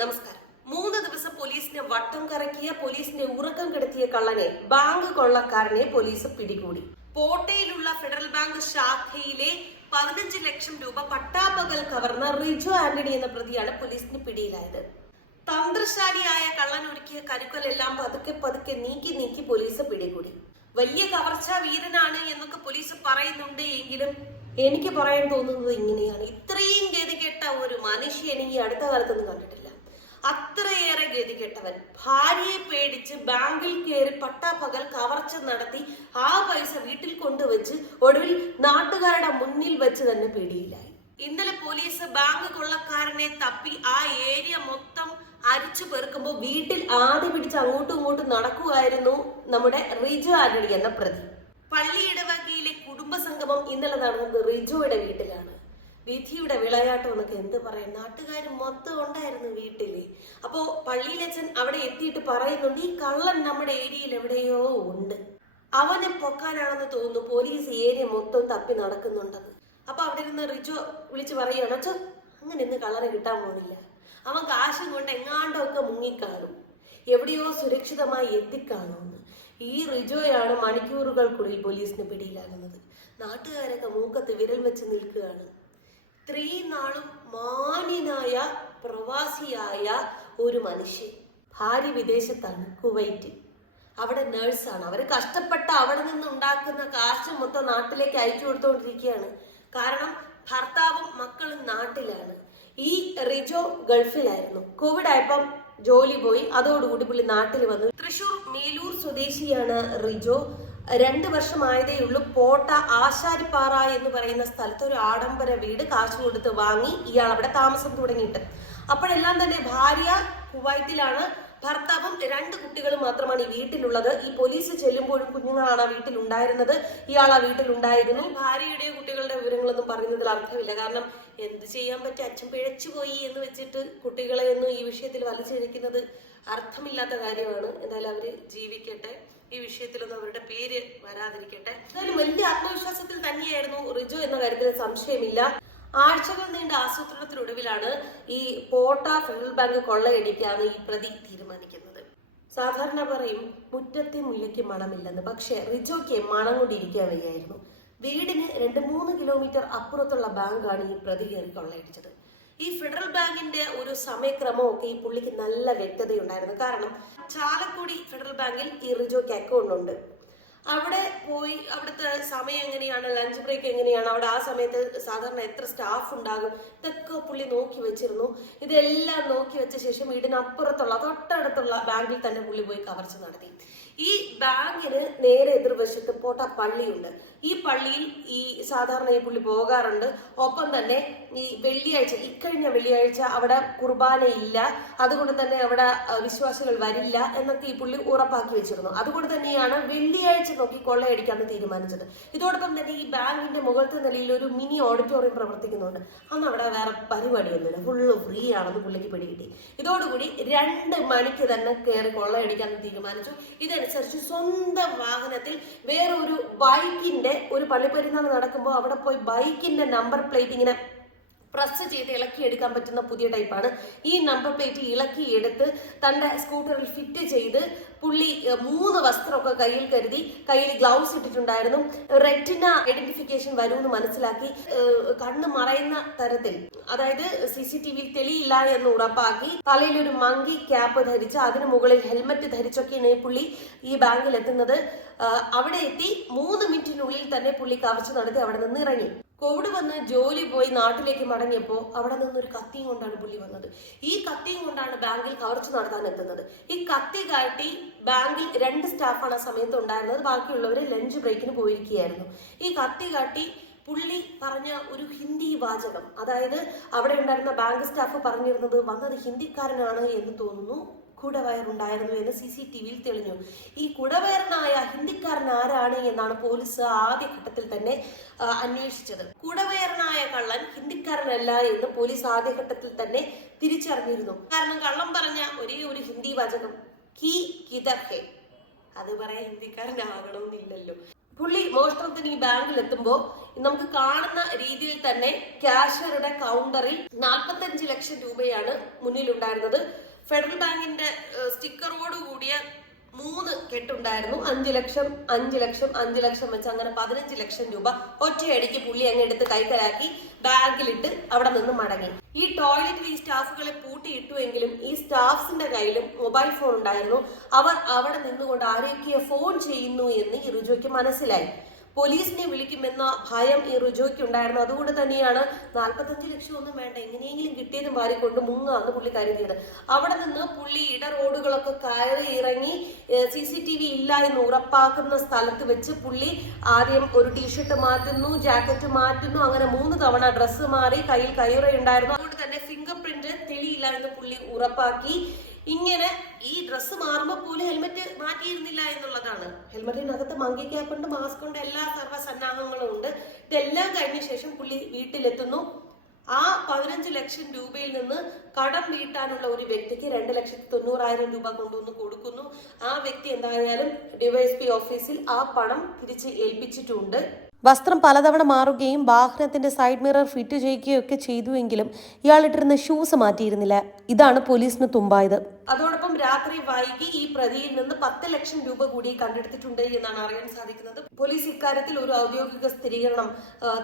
നമസ്കാരം. മൂന്ന് ദിവസം പോലീസിനെ വട്ടം കറക്കിയ പോലീസിനെ ഉറക്കം കെടുത്തിയ കള്ളനെ ബാങ്ക് കൊള്ളക്കാരനെ പോലീസ് പിടികൂടി. പോട്ടയിലുള്ള ഫെഡറൽ ബാങ്ക് ശാഖയിലെ പതിനഞ്ച് ലക്ഷം രൂപ പട്ടാപ്പകൽ കവർന്ന റിജു ആന്റണി എന്ന പ്രതിയാണ് പോലീസിന് പിടിയിലായത്. തന്ത്രശാലിയായ കള്ളൻ ഒരുക്കിയ കരുക്കലെല്ലാം പതുക്കെ പതുക്കെ നീക്കി നീക്കി പോലീസ് പിടികൂടി. വലിയ കവർച്ചാ വീരനാണ് എന്നൊക്കെ പോലീസ് പറയുന്നുണ്ട് എങ്കിലും എനിക്ക് പറയാൻ തോന്നുന്നത് ഇങ്ങനെയാണ്. ഇത്രയും ഗതികെട്ട ഒരു മനുഷ്യനെ ഈ അടുത്ത കാലത്തൊന്നും കണ്ടിട്ടില്ല. ഗതികെട്ടവൻ ഭാര്യയെ പേടിച്ച് ബാങ്കിൽ കയറി പട്ടാപ്പകൽ കവർച്ച നടത്തി ആ പൈസ വീട്ടിൽ കൊണ്ടുവച്ച് ഒടുവിൽ നാട്ടുകാരുടെ മുന്നിൽ വെച്ച് തന്നെ പിടിയിലായി. ഇന്നലെ പോലീസ് ബാങ്ക് കൊള്ളക്കാരനെ തപ്പി ആ ഏരിയ മൊത്തം അരിച്ചു പെറുക്കുമ്പോൾ വീട്ടിൽ ആദ്യം പിടിച്ച് അങ്ങോട്ടും ഇങ്ങോട്ടും നടക്കുമായിരുന്നു നമ്മുടെ റിജു ആന്റണി എന്ന പ്രതി. പള്ളി ഇടവകയിലെ കുടുംബ സംഗമം ഇന്നലെ നടന്നത് റിജോയുടെ വീട്ടിലാണ്. വിധിയുടെ വിളയാട്ടം എന്നൊക്കെ എന്ത് പറയാം? നാട്ടുകാർ മൊത്തം ഉണ്ടായിരുന്നു വീട്ടിൽ അപ്പോ പള്ളിയിലച്ഛൻ അവിടെ എത്തിയിട്ട് പറയുന്നുണ്ട് ഈ കള്ളൻ നമ്മുടെ ഏരിയയിൽ എവിടെയോ ഉണ്ട്. അവനെ പൊക്കാനാണെന്ന് തോന്നുന്നു പോലീസ് ഏരിയ മൊത്തം തപ്പി നടക്കുന്നുണ്ടെന്ന്. അപ്പൊ അവിടെ നിന്ന് റിജു വിളിച്ച് പറയുകയാണ് അച്ഛൻ അങ്ങനെ ഇന്ന് കള്ളനെ കിട്ടാൻ പോണില്ല. അവൻ കാശും കൊണ്ട് എങ്ങാണ്ടൊക്കെ മുങ്ങിക്കാണും. എവിടെയോ സുരക്ഷിതമായി എത്തിക്കാണുമെന്ന്. ഈ റിജോയാണ് മണിക്കൂറുകൾക്കുള്ളിൽ പോലീസിന് പിടിയിലാകുന്നത്. നാട്ടുകാരൊക്കെ മൂക്കത്ത് വിരൽ വെച്ച് നിൽക്കുകയാണ്. ഇത്രയും നാളും മാന്യനായ പ്രവാസിയായ ഒരു മനുഷ്യൻ. ഭാര്യ വിദേശത്താണ് കുവൈറ്റ്. അവിടെ നേഴ്സാണ്. അവർ കഷ്ടപ്പെട്ട അവിടെ നിന്ന് ഉണ്ടാക്കുന്ന കാശ് മൊത്തം നാട്ടിലേക്ക് അയച്ചു കൊടുത്തുകൊണ്ടിരിക്കുകയാണ് കാരണം ഭർത്താവും മക്കളും നാട്ടിലാണ്. ഈ റിജോ ഗൾഫിലായിരുന്നു. കോവിഡ് ആയപ്പം ജോലി പോയി. അതോടുകൂടി പുള്ളി നാട്ടിൽ വന്നു. തൃശൂർ മേലൂർ സ്വദേശിയാണ് റിജോ. രണ്ട് വർഷമായതേ ഉള്ളൂ. പോട്ട ആശാരിപ്പാറ എന്ന് പറയുന്ന സ്ഥലത്ത് ഒരു ആഡംബര വീട് കാശ് കൊടുത്ത് വാങ്ങി ഇയാൾ അവിടെ താമസം തുടങ്ങിയിട്ട്. അപ്പോഴെല്ലാം തന്നെ ഭാര്യ കുവൈറ്റിലാണ്. ഭർത്താവും രണ്ട് കുട്ടികളും മാത്രമാണ് ഈ വീട്ടിലുള്ളത്. ഈ പോലീസ് ചെല്ലുമ്പോഴും കുഞ്ഞുങ്ങളാണ് ആ വീട്ടിൽ ഉണ്ടായിരുന്നത് ഇയാൾ ആ വീട്ടിലുണ്ടായിരുന്നു. ഭാര്യയുടെയോ കുട്ടികളുടെ വിവരങ്ങളൊന്നും പറയുന്നതിൽ അർത്ഥമില്ല. കാരണം എന്ത് ചെയ്യാൻ പറ്റും? അച്ഛൻ പിഴച്ചു പോയി എന്ന് വെച്ചിട്ട് കുട്ടികളെ ഒന്നും ഈ വിഷയത്തിൽ വലിച്ചിഴക്കുന്നത് അർത്ഥമില്ലാത്ത കാര്യമാണ്. എന്തായാലും അവർ ജീവിക്കട്ടെ. ഈ വിഷയത്തിലൊന്നും അവരുടെ പേര് വരാതിരിക്കട്ടെ. എന്തായാലും വലിയ ആത്മവിശ്വാസത്തിൽ തന്നെയായിരുന്നു റിജു എന്ന കാര്യത്തിൽ സംശയമില്ല. ആഴ്ചകൾ നീണ്ട ആസൂത്രണത്തിനൊടുവിലാണ് ഈ പോട്ട ഫെഡറൽ ബാങ്ക് കൊള്ളയടിക്കാന്ന് ഈ പ്രതി തീരുമാനിക്കുന്നത്. സാധാരണ പറയും മുറ്റത്തെ മുല്ലയ്ക്ക് മണമില്ലെന്ന്. പക്ഷെ റിജോയ്ക്ക് മണം കൊണ്ടിരിക്കാൻ വയ്യായിരുന്നു വീടിന് രണ്ട് മൂന്ന് കിലോമീറ്റർ അപ്പുറത്തുള്ള ബാങ്കാണ് ഈ പ്രതി കയറി കൊള്ളയടിച്ചത്. ഈ ഫെഡറൽ ബാങ്കിന്റെ ഒരു സമയക്രമവും ഒക്കെ ഈ പുള്ളിക്ക് നല്ല വ്യക്തതയുണ്ടായിരുന്നു. കാരണം ചാലക്കുടി ഫെഡറൽ ബാങ്കിൽ ഈ റിജോയ്ക്ക് അക്കൗണ്ട് ഉണ്ട്. അവിടെ പോയി അവിടുത്തെ സമയം എങ്ങനെയാണ് ലഞ്ച് ബ്രേക്ക് എങ്ങനെയാണ് അവിടെ ആ സമയത്ത് സാധാരണ എത്ര സ്റ്റാഫ് ഉണ്ടാകും ഇതൊക്കെ പുള്ളി നോക്കി വെച്ചിരുന്നു. ഇതെല്ലാം നോക്കി വെച്ച ശേഷം വീടിനപ്പുറത്തുള്ള തൊട്ടടുത്തുള്ള ബാങ്കിൽ തന്നെ പുള്ളി പോയി കവർച്ച നടത്തി. ഈ ബാങ്കിന് നേരെ എതിർവശത്ത് പോട്ട പള്ളിയുണ്ട്. ഈ പള്ളിയിൽ ഈ സാധാരണ ഈ പുള്ളി പോകാറുണ്ട്. ഒപ്പം തന്നെ ഈ വെള്ളിയാഴ്ച ഇക്കഴിഞ്ഞ വെള്ളിയാഴ്ച അവിടെ കുർബാനയില്ല അതുകൊണ്ട് തന്നെ അവിടെ വിശ്വാസികൾ വരില്ല എന്നൊക്കെ ഈ പുള്ളി ഉറപ്പാക്കി വെച്ചിരുന്നു. അതുകൊണ്ട് തന്നെയാണ് വെള്ളിയാഴ്ച നോക്കി കൊള്ളയടിക്കാന്ന് തീരുമാനിച്ചത്. ഇതോടൊപ്പം തന്നെ ഈ ബാങ്കിന്റെ മുകളിലത്തെ നിലയിൽ ഒരു മിനി ഓഡിറ്റോറിയം പ്രവർത്തിക്കുന്നുണ്ട്. അന്ന് അവിടെ വേറെ പരിപാടിയൊന്നുമില്ല. ഫുള്ള് ഫ്രീ ആണെന്ന് പുള്ളിക്ക് പിടികിട്ടി. ഇതോടുകൂടി രണ്ട് മണിക്ക് തന്നെ കയറി കൊള്ളയടിക്കാന്ന് തീരുമാനിച്ചു. ഇതനുസരിച്ച് സ്വന്തം വാഹനത്തിൽ വേറൊരു ഒരു ബൈക്കിന്റെ ഒരു പള്ളിപ്പെരുന്നാൾ നടക്കുമ്പോൾ അവിടെ പോയി ബൈക്കിന്റെ നമ്പർ പ്ലേറ്റ് ഇങ്ങനെ പ്രസ് ചെയ്ത് ഇളക്കിയെടുക്കാൻ പറ്റുന്ന പുതിയ ടൈപ്പാണ് ഈ നമ്പർ പ്ലേറ്റ് ഇളക്കിയെടുത്ത് തന്റെ സ്കൂട്ടറിൽ ഫിറ്റ് ചെയ്ത് പുള്ളി മൂന്ന് വസ്ത്രമൊക്കെ കയ്യിൽ കരുതി കയ്യിൽ ഗ്ലൗസ് ഇട്ടിട്ടുണ്ടായിരുന്നു. റെറ്റിന ഐഡന്റിഫിക്കേഷൻ വരുമെന്ന് മനസ്സിലാക്കി കണ്ണ് മറയുന്ന തരത്തിൽ അതായത് സി സി ടി വിയിൽ തെളിയില്ല എന്ന് ഉറപ്പാക്കി തലയിൽ ഒരു മങ്കി ക്യാപ്പ് ധരിച്ച് അതിന് മുകളിൽ ഹെൽമറ്റ് ധരിച്ചൊക്കെയാണ് പുള്ളി ഈ ബാങ്കിൽ എത്തുന്നത്. അവിടെ എത്തി മൂന്ന് മിനിറ്റിനുള്ളിൽ തന്നെ പുള്ളി കവർച്ച നടത്തി അവിടെ നിന്ന് ഇറങ്ങി. കോവിഡ് വന്ന് ജോലി പോയി നാട്ടിലേക്ക് മടങ്ങിയപ്പോൾ അവിടെ നിന്നൊരു കത്തിയും കൊണ്ടാണ് പുള്ളി വന്നത്. ഈ കത്തിയും കൊണ്ടാണ് ബാങ്കിൽ കവർച്ച നടത്താൻ എത്തുന്നത്. ഈ കത്തി കാട്ടി ബാങ്കിൽ രണ്ട് സ്റ്റാഫാണ് ആ സമയത്ത് ഉണ്ടായിരുന്നത്. ബാക്കിയുള്ളവർ ലഞ്ച് ബ്രേക്കിന് പോയിരിക്കുകയായിരുന്നു. ഈ കത്തി കാട്ടി പുള്ളി പറഞ്ഞ ഒരു ഹിന്ദി വാചകം അതായത് അവിടെ ഉണ്ടായിരുന്ന ബാങ്ക് സ്റ്റാഫ് പറഞ്ഞിരുന്നത് വന്നത് ഹിന്ദിക്കാരനാണ് എന്ന് തോന്നുന്നു. കുടവയറുണ്ടായിരുന്നു എന്ന് സി സി ടി വിയിൽ തെളിഞ്ഞു. ഈ കുടവയറിനായ ഹിന്ദിക്കാരൻ ആരാണ് എന്നാണ് പോലീസ് ആദ്യഘട്ടത്തിൽ തന്നെ അന്വേഷിച്ചത്. കുടവയറിനായ കള്ളൻ ഹിന്ദിക്കാരനല്ല എന്ന് പോലീസ് ആദ്യഘട്ടത്തിൽ തന്നെ തിരിച്ചറിഞ്ഞിരുന്നു. കാരണം കള്ളം പറഞ്ഞ ഒരേ ഒരു ഹിന്ദി വാചകം കി കിതർ അത് പറയാൻ ഹിന്ദിക്കാരനാകണമെന്നില്ലല്ലോ. പുള്ളി മോഷണത്തിന് ഈ ബാങ്കിൽ എത്തുമ്പോൾ നമുക്ക് കാണുന്ന രീതിയിൽ തന്നെ ക്യാഷറുടെ കൗണ്ടറിൽ നാൽപ്പത്തഞ്ച് ലക്ഷം രൂപയാണ് മുന്നിലുണ്ടായിരുന്നത്. ഫെഡറൽ ബാങ്കിന്റെ സ്റ്റിക്കറോട് കൂടിയ മൂന്ന് കെട്ടുണ്ടായിരുന്നു. അഞ്ച് ലക്ഷം അഞ്ച് ലക്ഷം അഞ്ച് ലക്ഷം വെച്ച് അങ്ങനെ പതിനഞ്ച് ലക്ഷം രൂപ ഒറ്റയടിക്ക് പുള്ളി അങ്ങ് എടുത്ത് കൈക്കലാക്കി ബാഗിലിട്ട് അവിടെ നിന്ന് മടങ്ങി. ഈ ടോയ്ലറ്റിൽ ഈ സ്റ്റാഫുകളെ പൂട്ടിയിട്ടുവെങ്കിലും ഈ സ്റ്റാഫ്സിന്റെ കയ്യിലും മൊബൈൽ ഫോൺ ഉണ്ടായിരുന്നു. അവർ അവിടെ നിന്നുകൊണ്ട് ആരൊക്കെയോ ഫോൺ ചെയ്യുന്നു എന്ന് ഈ റുജോയ്ക്ക് മനസ്സിലായി. പോലീസിനെ വിളിക്കുമെന്ന ഭയം ഈ റുജോയ്ക്ക് ഉണ്ടായിരുന്നു. അതുകൊണ്ട് തന്നെയാണ് നാൽപ്പത്തഞ്ച് ലക്ഷം ഒന്നും വേണ്ട എങ്ങനെയെങ്കിലും കിട്ടിയതും വാരിക്കൊണ്ട് മുങ്ങാന്ന് പുള്ളി കരുതിയത്. അവിടെ നിന്ന് പുള്ളി ഇട റോഡുകളൊക്കെ കയറി ഇറങ്ങി സി സി ടി വി ഇല്ല എന്ന് ഉറപ്പാക്കുന്ന സ്ഥലത്ത് വെച്ച് പുള്ളി ആദ്യം ഒരു ടീഷർട്ട് മാറ്റുന്നു ജാക്കറ്റ് മാറ്റുന്നു അങ്ങനെ മൂന്ന് തവണ ഡ്രസ്സ് മാറി കയ്യിൽ കയ്യുറ ഉണ്ടായിരുന്നു അതുകൊണ്ട് തന്നെ ഫിംഗർ പ്രിന്റ് തെളിയില്ല എന്ന് പുള്ളി ഉറപ്പാക്കി. ഇങ്ങനെ ഈ ഡ്രസ്സ് മാറുമ്പോൾ പോലും ഹെൽമെറ്റ് മാറ്റിയിരുന്നില്ല എന്നുള്ളതാണ്. ഹെൽമെറ്റിനകത്ത് മങ്കി ക്യാപ്പ് ഉണ്ട് മാസ്ക് ഉണ്ട് എല്ലാ സർവസന്നാഹങ്ങളും ഉണ്ട്. ഇതെല്ലാം കഴിഞ്ഞ ശേഷം പുള്ളി വീട്ടിലെത്തുന്നു. ആ പതിനഞ്ച് ലക്ഷം രൂപയിൽ നിന്ന് കടം വീട്ടാനുള്ള ഒരു വ്യക്തിക്ക് രണ്ട് ലക്ഷത്തി തൊണ്ണൂറായിരം രൂപ കൊണ്ടുവന്ന് കൊടുക്കുന്നു. ആ വ്യക്തി എന്തായാലും ഡിവൈഎസ്പി ഓഫീസിൽ ആ പണം തിരിച്ച് ഏൽപ്പിച്ചിട്ടുണ്ട്. വസ്ത്രം പലതവണ മാറുകയും വാഹനത്തിന്റെ സൈഡ് മിറർ ഫിറ്റ് ചെയ്യുകയും ഒക്കെ ചെയ്തുവെങ്കിലും ഇയാളിട്ടിരുന്ന ഷൂസ് മാറ്റിയിരുന്നില്ല. ഇതാണ് പോലീസിന് തുമ്പായത്. അതോടൊപ്പം രാത്രി വൈകി ഈ പ്രതിയിൽ നിന്ന് പത്ത് ലക്ഷം രൂപ കൂടി കണ്ടെടുത്തിട്ടുണ്ട് എന്നാണ് അറിയാൻ സാധിക്കുന്നത്. പോലീസ് ഇക്കാര്യത്തിൽ ഒരു ഔദ്യോഗിക സ്ഥിരീകരണം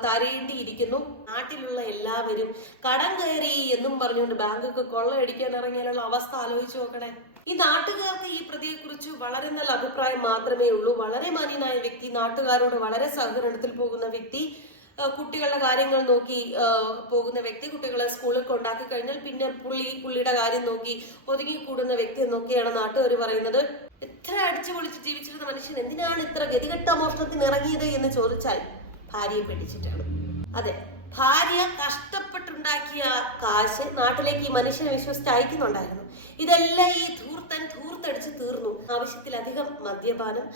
തരേണ്ടിയിരിക്കുന്നു. നാട്ടിലുള്ള എല്ലാവരും കടം കയറി എന്നും പറഞ്ഞുകൊണ്ട് ബാങ്കൊക്കെ കൊള്ളയടിക്കാൻ ഇറങ്ങിയാലുള്ള അവസ്ഥ ആലോചിച്ച് നോക്കണേ. ഈ നാട്ടുകാർക്ക് ഈ പ്രതിയെക്കുറിച്ച് വളരെ നല്ല അഭിപ്രായം മാത്രമേ ഉള്ളൂ. വളരെ മാന്യനായ വ്യക്തി നാട്ടുകാരോട് വളരെ സഹകരണത്തിൽ പോകുന്ന വ്യക്തി കുട്ടികളുടെ കാര്യങ്ങൾ നോക്കി പോകുന്ന വ്യക്തി കുട്ടികളെ സ്കൂളിൽ കൊണ്ടാക്കി കഴിഞ്ഞാൽ പിന്നെ പുള്ളി പുള്ളിയുടെ കാര്യം നോക്കി ഒതുങ്ങി കൂടുന്ന വ്യക്തി എന്നൊക്കെയാണ് നാട്ടുകാർ പറയുന്നത്. എത്ര അടിച്ചു പൊളിച്ച് ജീവിച്ചിരുന്ന മനുഷ്യൻ എന്തിനാണ് ഇത്ര ഗതികെട്ട മോഷണത്തിന് ഇറങ്ങിയത് എന്ന് ചോദിച്ചാൽ ഭാര്യയെ പിടിച്ചിട്ടാണ് അതെ ഭാര്യ കഷ്ടപ്പെട്ടുണ്ടാക്കിയ കാശ് നാട്ടിലേക്ക് ഈ മനുഷ്യനെ വിശ്വസിച്ച് അയക്കുന്നുണ്ടായിരുന്നു. ഇതെല്ലാം ഈ ധൂർത്തൻ ധൂർത്തടിച്ച് തീർന്നു. ആവശ്യത്തിലധികം മദ്യപാനം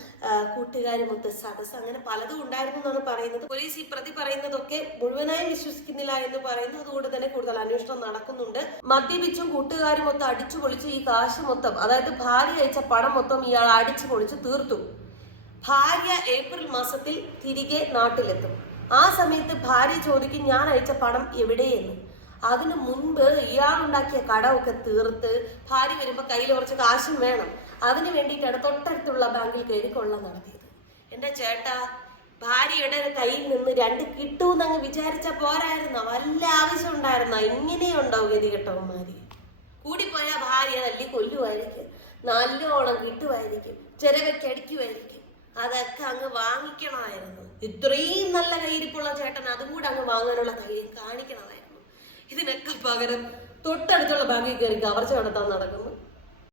കൂട്ടുകാരുമൊത്ത് സദസ് അങ്ങനെ പലതും ഉണ്ടായിരുന്നു എന്നാണ് പറയുന്നത്. പോലീസ് ഈ പ്രതി പറയുന്നതൊക്കെ മുഴുവനായി വിശ്വസിക്കുന്നില്ല എന്ന് പറയുന്നു അതുകൊണ്ട് തന്നെ കൂടുതൽ അന്വേഷണം നടക്കുന്നുണ്ട്. മദ്യപിച്ചും കൂട്ടുകാരുമൊത്ത് അടിച്ചു പൊളിച്ച് ഈ കാശ് മൊത്തം അതായത് ഭാര്യ അയച്ച പണം മൊത്തം ഇയാൾ അടിച്ചു പൊളിച്ച് തീർത്തു. ഭാര്യ ഏപ്രിൽ മാസത്തിൽ തിരികെ നാട്ടിലെത്തും. ആ സമയത്ത് ഭാര്യ ചോദിക്കും ഞാൻ അയച്ച പണം എവിടെയെന്ന്? അതിനു മുൻപ് ഇയാളുണ്ടാക്കിയ കടമൊക്കെ തീർത്ത് ഭാര്യ വരുമ്പോൾ കയ്യിൽ കുറച്ച് കാശും വേണം. അതിന് വേണ്ടിയിട്ടാണ് തൊട്ടടുത്തുള്ള ബാങ്കിൽ കയറി കൊള്ളം നടത്തിയത്. എന്റെ ചേട്ടാ ഭാര്യയുടെ കയ്യിൽ നിന്ന് രണ്ട് കിട്ടുമെന്ന് അങ്ങ് വിചാരിച്ച പോരായിരുന്ന? വല്ല ആവശ്യം ഉണ്ടായിരുന്ന? ഇങ്ങനെയുണ്ടോ ഗതി കെട്ടവന്മാര് കൂടിപ്പോയ ഭാര്യ തല്ലി കൊല്ലുമായിരിക്കും നല്ലോണം കിട്ടുമായിരിക്കും ചിലവയ്ക്ക് അടിക്കുമായിരിക്കും അതൊക്കെ അങ്ങ് വാങ്ങിക്കണമായിരുന്നു. ഇത്രയും നല്ല കയ്യിരിപ്പുള്ള ചേട്ടൻ അതും കൂടെ അങ്ങ് വാങ്ങാനുള്ള ധൈര്യം കാണിക്കണമായിരുന്നു. ഇതിനൊക്കെ പകരം തൊട്ടടുത്തുള്ള ബാങ്കിൽ കയറി കവർച്ച നടത്താൻ നടക്കുന്നു.